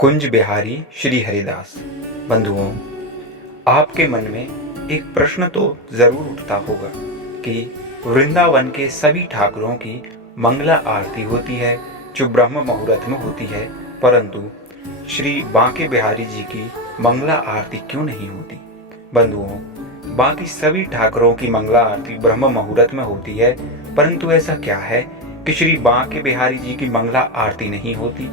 कुंज बिहारी श्री हरिदास। बंधुओं, आपके मन में एक प्रश्न तो जरूर उठता होगा कि वृंदावन के सभी ठाकुरों की मंगला आरती होती है जो ब्रह्म मुहूर्त में होती है, परंतु श्री बांके बिहारी जी की मंगला आरती क्यों नहीं होती। बंधुओं, बाकी सभी ठाकुरों की मंगला आरती ब्रह्म मुहूर्त में होती है, परंतु ऐसा क्या है कि श्री बांके बिहारी जी की मंगला आरती नहीं होती।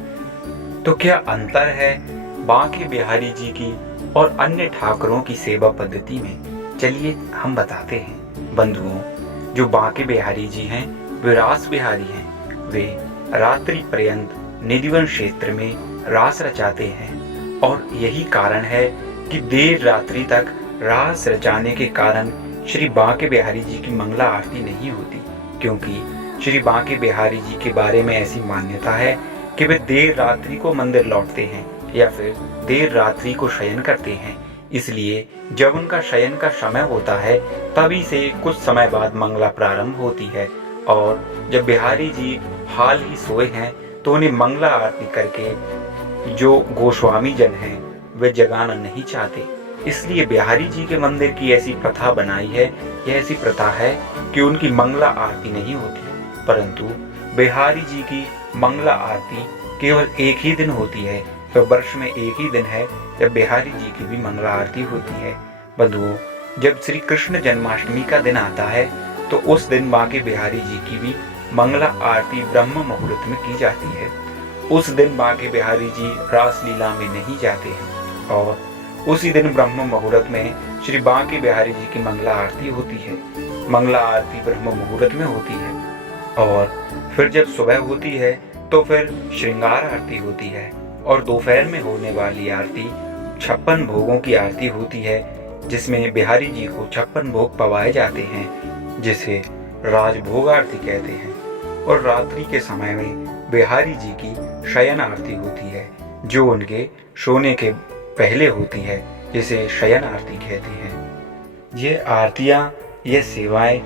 तो क्या अंतर है बांके बिहारी जी की और अन्य ठाकुरों की सेवा पद्धति में? चलिए हम बताते हैं। बंधुओं, जो बांके बिहारी जी हैं वे रास बिहारी हैं। वे रात्रि पर्यंत निधिवन क्षेत्र में रास रचाते हैं और यही कारण है कि देर रात्रि तक रास रचाने के कारण श्री बांके बिहारी जी की मंगला आरती नहीं होती, क्योंकि श्री बांके बिहारी जी के बारे में ऐसी मान्यता है कि वे देर रात्रि को मंदिर लौटते हैं या फिर देर रात्रि को शयन करते हैं। इसलिए जब उनका शयन का समय होता है तभी से कुछ समय बाद मंगला प्रारंभ होती है, और जब बिहारी जी हाल ही सोए हैं तो उन्हें मंगला आरती करके जो गोस्वामी जन हैं वे जगाना नहीं चाहते। इसलिए बिहारी जी के मंदिर की ऐसी प्रथा बनाई है, यह ऐसी प्रथा है कि उनकी मंगला आरती नहीं होती, परंतु बिहारी जी की मंगला आरती केवल एक ही दिन होती है। तो वर्ष में एक ही दिन है जब बिहारी जी की भी मंगला आरती होती है। बंधुओं, जब श्री कृष्ण जन्माष्टमी का दिन आता है तो उस दिन बांके बिहारी जी की भी मंगला आरती ब्रह्म मुहूर्त में की जाती है। उस दिन बांके बिहारी जी रासलीला में नहीं जाते हैं और उसी दिन ब्रह्म मुहूर्त में श्री बांके बिहारी जी की मंगला आरती होती है। मंगला आरती ब्रह्म मुहूर्त में होती है और फिर जब सुबह होती है तो फिर श्रृंगार आरती होती है, और दोपहर में होने वाली आरती 56 भोगों की आरती होती है, जिसमें बिहारी जी को 56 भोग पवाए जाते हैं, जिसे राजभोग आरती कहते हैं। और रात्रि के समय में बिहारी जी की शयन आरती होती है, जो उनके सोने के पहले होती है, जिसे शयन आरती कहते हैं। ये आरतियाँ, ये सेवाएं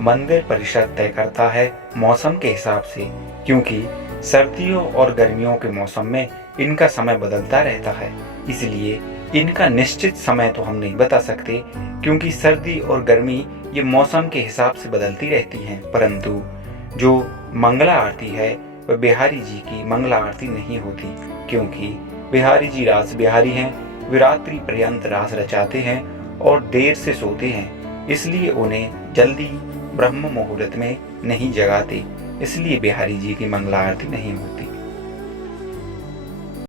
मंदिर परिषद तय करता है मौसम के हिसाब से, क्योंकि सर्दियों और गर्मियों के मौसम में इनका समय बदलता रहता है। इसलिए इनका निश्चित समय तो हम नहीं बता सकते, क्योंकि सर्दी और गर्मी ये मौसम के हिसाब से बदलती रहती हैं। परंतु जो मंगला आरती है वह बिहारी जी की मंगला आरती नहीं होती, क्योंकि बिहारी जी रास बिहारी हैं। वे रात्रि पर्यंत रास रचाते हैं और देर से सोते हैं, इसलिए उन्हें जल्दी ब्रह्म मुहूर्त में नहीं जगाते। इसलिए बिहारी जी की मंगला आरती नहीं होती।